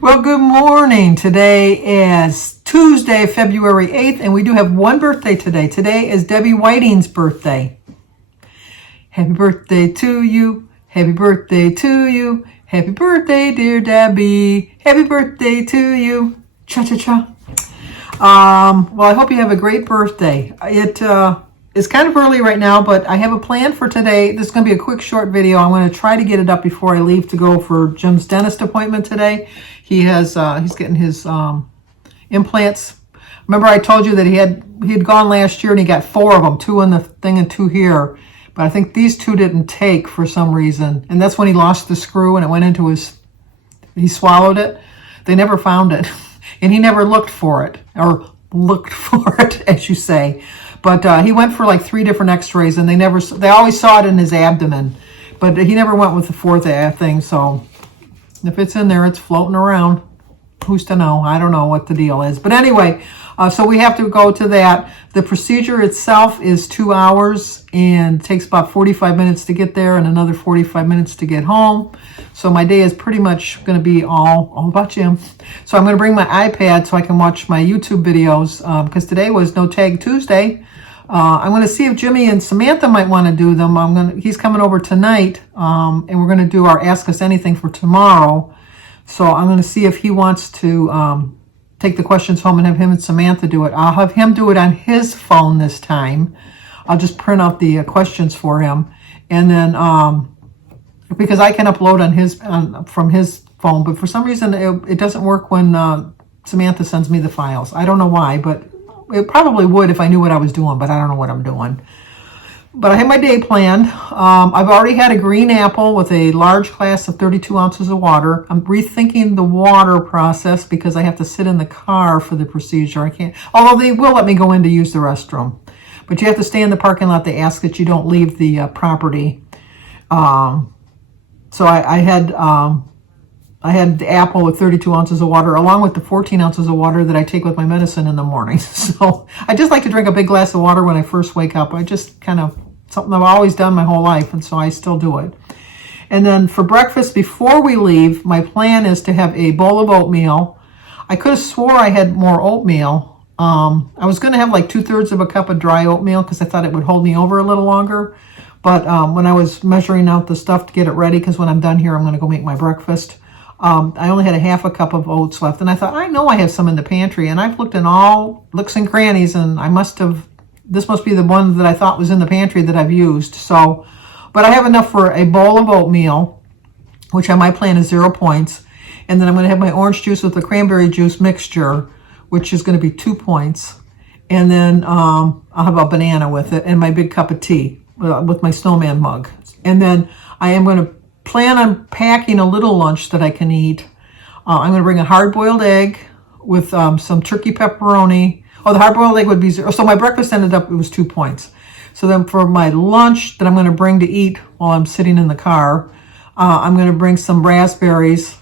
Well, good morning. Today is Tuesday, February 8th, and we do have one birthday today. Today is Debbie Whiting's birthday. Happy birthday to you. Happy birthday to you. Happy birthday, dear Debbie. Happy birthday to you. Cha-cha-cha. Well, I hope you have a great birthday. It is kind of early right now, but I have a plan for today. This is going to be a quick, short video. I'm going to try to get it up before I leave to go for Jim's dentist appointment today. He's getting his implants. Remember I told you that he had gone last year and he got 4 of them, 2 in the thing and 2 here. But I think these 2 didn't take for some reason. And that's when he lost the screw and it went into he swallowed it. They never found it. And he never looked for it, as you say. But he went for like 3 different x-rays and they always saw it in his abdomen. But he never went with the 4th thing. So if it's in there, it's floating around. Who's to know? I don't know what the deal is. But anyway, so we have to go to that. The procedure itself is 2 hours and takes about 45 minutes to get there and another 45 minutes to get home. So my day is pretty much going to be all about Jim. So I'm going to bring my iPad so I can watch my YouTube videos because today was No Tag Tuesday. I'm going to see if Jimmy and Samantha might want to do them. He's coming over tonight, and we're going to do our Ask Us Anything for tomorrow. So I'm going to see if he wants to take the questions home and have him and Samantha do it. I'll have him do it on his phone this time. I'll just print out the questions for him, and then because I can upload on from his phone, but for some reason it doesn't work when Samantha sends me the files. I don't know why, but it probably would if I knew what I was doing, but I don't know what I'm doing. But I have my day planned. I've already had a green apple with a large glass of 32 ounces of water. I'm rethinking the water process because I have to sit in the car for the procedure. I can't, although they will let me go in to use the restroom. But you have to stay in the parking lot. They ask that you don't leave the property. So I had the apple with 32 ounces of water along with the 14 ounces of water that I take with my medicine in the morning. So I just like to drink a big glass of water when I first wake up. I just kind of, something I've always done my whole life, and so I still do it. And then for breakfast, before we leave, my plan is to have a bowl of oatmeal. I could have swore I had more oatmeal. I was going to have like 2/3 of a cup of dry oatmeal because I thought it would hold me over a little longer. But when I was measuring out the stuff to get it ready, because when I'm done here, I'm going to go make my breakfast, I only had a half a cup of oats left. And I thought, I know I have some in the pantry. And I've looked in all nooks and crannies, and this must be the one that I thought was in the pantry that I've used. So, but I have enough for a bowl of oatmeal, which on my plan is 0 points. And then I'm going to have my orange juice with the cranberry juice mixture, which is going to be 2 points. And then I'll have a banana with it and my big cup of tea with my snowman mug. And then I am going to plan on packing a little lunch that I can eat. I'm going to bring a hard-boiled egg with some turkey pepperoni. Oh, the hard-boiled egg would be 0. So my breakfast ended up, it was 2 points. So then for my lunch that I'm going to bring to eat while I'm sitting in the car, I'm going to bring some raspberries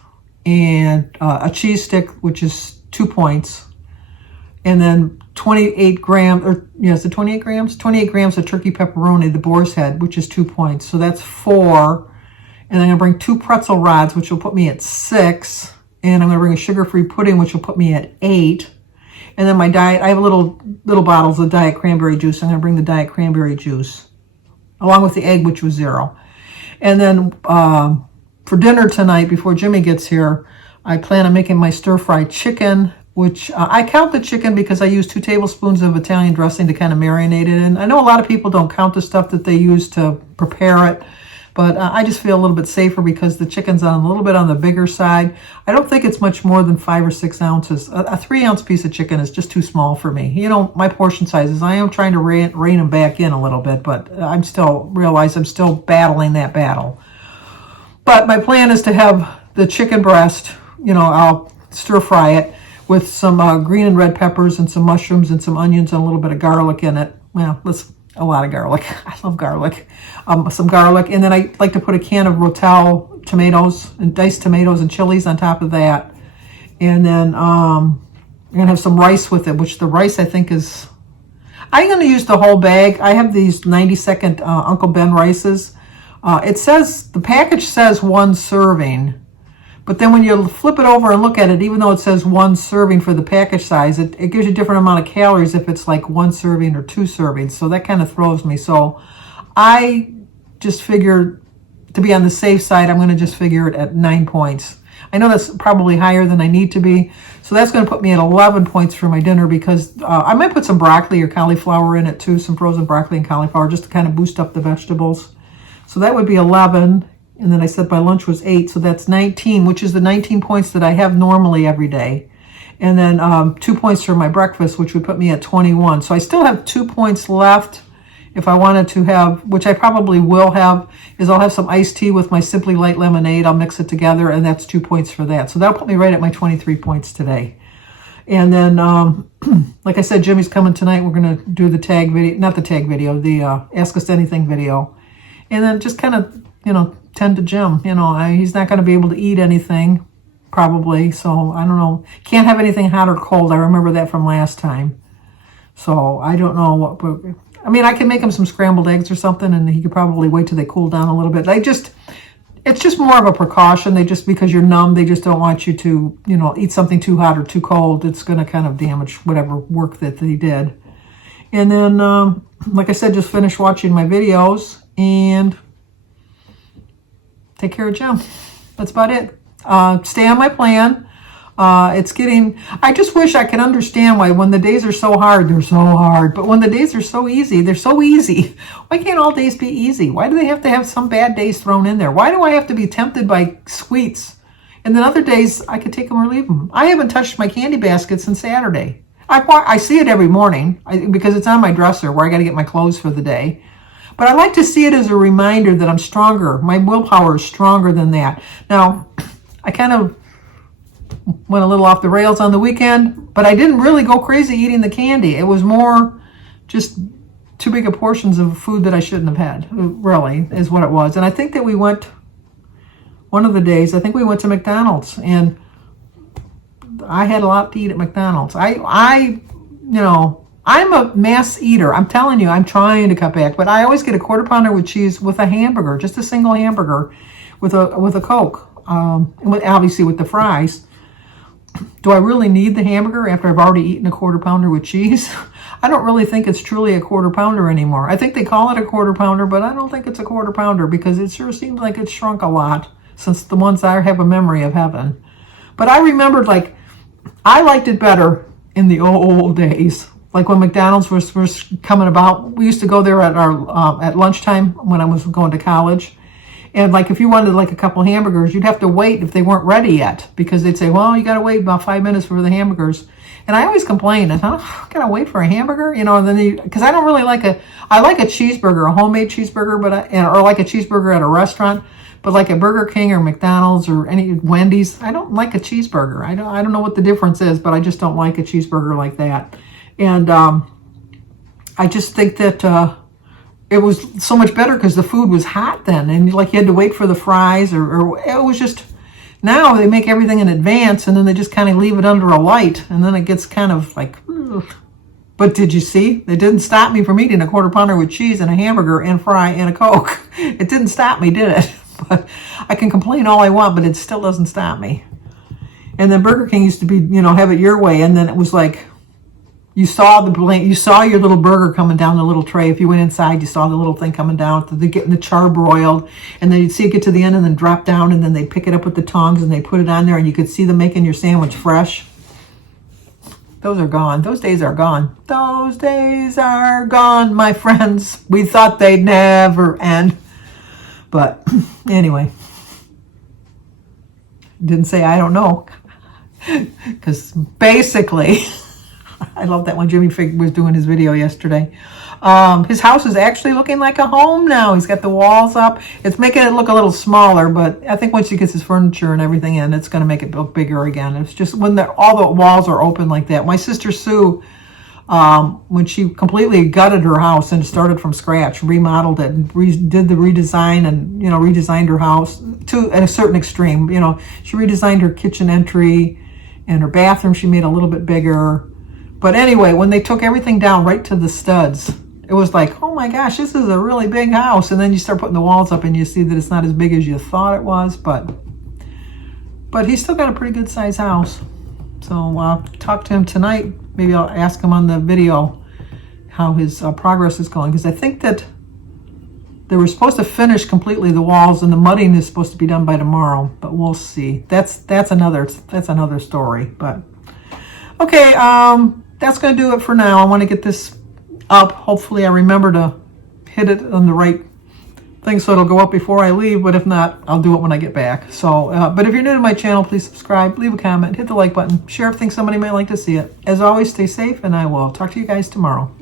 and a cheese stick, which is 2 points. And then 28 grams, or yes, the 28 grams? 28 grams of turkey pepperoni, the boar's head, which is 2 points. So that's 4. And I'm going to bring 2 pretzel rods, which will put me at 6. And I'm going to bring a sugar-free pudding, which will put me at 8. And then my diet, I have little bottles of diet cranberry juice. I'm going to bring the diet cranberry juice, along with the egg, which was 0. And then for dinner tonight, before Jimmy gets here, I plan on making my stir-fried chicken, which I count the chicken because I use 2 tablespoons of Italian dressing to kind of marinate it in. I know a lot of people don't count the stuff that they use to prepare it, but I just feel a little bit safer because the chicken's a little bit on the bigger side. I don't think it's much more than 5 or 6 ounces. A 3-ounce piece of chicken is just too small for me. You know, my portion sizes, I am trying to rein them back in a little bit, but I'm still battling that battle. But my plan is to have the chicken breast, you know, I'll stir fry it with some green and red peppers and some mushrooms and some onions and a little bit of garlic in it. Well, a lot of garlic. I love garlic. Some garlic. And then I like to put a can of Rotel tomatoes and diced tomatoes and chilies on top of that. And then I'm going to have some rice with it, which the rice I think is... I'm going to use the whole bag. I have these 90-second Uncle Ben rices. The package says 1 serving, But then when you flip it over and look at it, even though it says 1 serving for the package size, it gives you a different amount of calories if it's like 1 serving or 2 servings. So that kind of throws me. So I just figured, to be on the safe side, I'm going to just figure it at 9 points. I know that's probably higher than I need to be. So that's going to put me at 11 points for my dinner, because I might put some broccoli or cauliflower in it too, some frozen broccoli and cauliflower, just to kind of boost up the vegetables. So that would be 11. And then I said my lunch was 8. So that's 19, which is the 19 points that I have normally every day. And then 2 points for my breakfast, which would put me at 21. So I still have 2 points left. If I wanted to have, which I probably will have, is I'll have some iced tea with my Simply Light lemonade. I'll mix it together, and that's 2 points for that. So that'll put me right at my 23 points today. And then, like I said, Jimmy's coming tonight. We're going to do the tag video, not the tag video, the Ask Us Anything video. And then just kind of, tend to Jim. He's not going to be able to eat anything, probably. So I don't know. Can't have anything hot or cold. I remember that from last time. So I don't know what... I can make him some scrambled eggs or something, and he could probably wait till they cool down a little bit. It's just more of a precaution. Because you're numb, they just don't want you to, eat something too hot or too cold. It's going to kind of damage whatever work that they did. And then, like I said, just finish watching my videos and take care of Jim. That's about it. Stay on my plan. I just wish I could understand why when the days are so hard, they're so hard. But when the days are so easy, they're so easy. Why can't all days be easy? Why do they have to have some bad days thrown in there? Why do I have to be tempted by sweets? And then other days, I could take them or leave them. I haven't touched my candy basket since Saturday. I see it every morning because it's on my dresser where I got to get my clothes for the day. But I like to see it as a reminder that I'm stronger. My willpower is stronger than that. Now, I kind of went a little off the rails on the weekend, but I didn't really go crazy eating the candy. It was more just too big of portions of food that I shouldn't have had, really, is what it was. And I think that we went, one of the days, I think we went to McDonald's, and I had a lot to eat at McDonald's. I'm a mass eater. I'm telling you, I'm trying to cut back, but I always get a quarter pounder with cheese with a hamburger, just a single hamburger with a Coke, obviously with the fries. Do I really need the hamburger after I've already eaten a quarter pounder with cheese? I don't really think it's truly a quarter pounder anymore. I think they call it a quarter pounder, but I don't think it's a quarter pounder because it sure seems like it's shrunk a lot since the ones I have a memory of having. But I remembered, I liked it better in the old days. Like when McDonald's was first coming about, we used to go there at lunchtime when I was going to college. And if you wanted a couple hamburgers, you'd have to wait if they weren't ready yet, because they'd say, well, you got to wait about 5 minutes for the hamburgers. And I always complained, I got to wait for a hamburger, and then because I don't really I like a cheeseburger, a homemade cheeseburger, or like a cheeseburger at a restaurant, but like a Burger King or McDonald's or any Wendy's, I don't like a cheeseburger. I don't know what the difference is, but I just don't like a cheeseburger like that. And I just think that it was so much better because the food was hot then, and you had to wait for the fries, or it was just, now they make everything in advance, and then they just kind of leave it under a light, and then it gets kind of ugh. But did you see? It didn't stop me from eating a quarter pounder with cheese and a hamburger and fry and a Coke. It didn't stop me, did it? But I can complain all I want, but it still doesn't stop me. And then Burger King used to be, have it your way, and then it was you saw your little burger coming down the little tray. If you went inside, you saw the little thing coming down, getting the char broiled, and then you'd see it get to the end and then drop down, and then they'd pick it up with the tongs and they put it on there, and you could see them making your sandwich fresh. Those are gone. Those days are gone. Those days are gone, my friends. We thought they'd never end. But anyway, didn't say I don't know, because basically... I love that when Jimmy was doing his video yesterday. His house is actually looking like a home now. He's got the walls up. It's making it look a little smaller, but I think once he gets his furniture and everything in, it's going to make it look bigger again. It's just when all the walls are open like that. My sister Sue, when she completely gutted her house and started from scratch, remodeled it, and did the redesign, and redesigned her house to at a certain extreme. She redesigned her kitchen entry and her bathroom. She made a little bit bigger. But anyway, when they took everything down right to the studs, it was like, oh my gosh, this is a really big house. And then you start putting the walls up and you see that it's not as big as you thought it was. But But he's still got a pretty good size house. So I'll talk to him tonight. Maybe I'll ask him on the video how his progress is going, because I think that they were supposed to finish completely the walls, and the mudding is supposed to be done by tomorrow. But we'll see. That's another story. But okay, that's going to do it for now. I want to get this up. Hopefully, I remember to hit it on the right thing so it'll go up before I leave. But if not, I'll do it when I get back. So, but if you're new to my channel, please subscribe, leave a comment, hit the like button, share if you think somebody might like to see it. As always, stay safe, and I will talk to you guys tomorrow.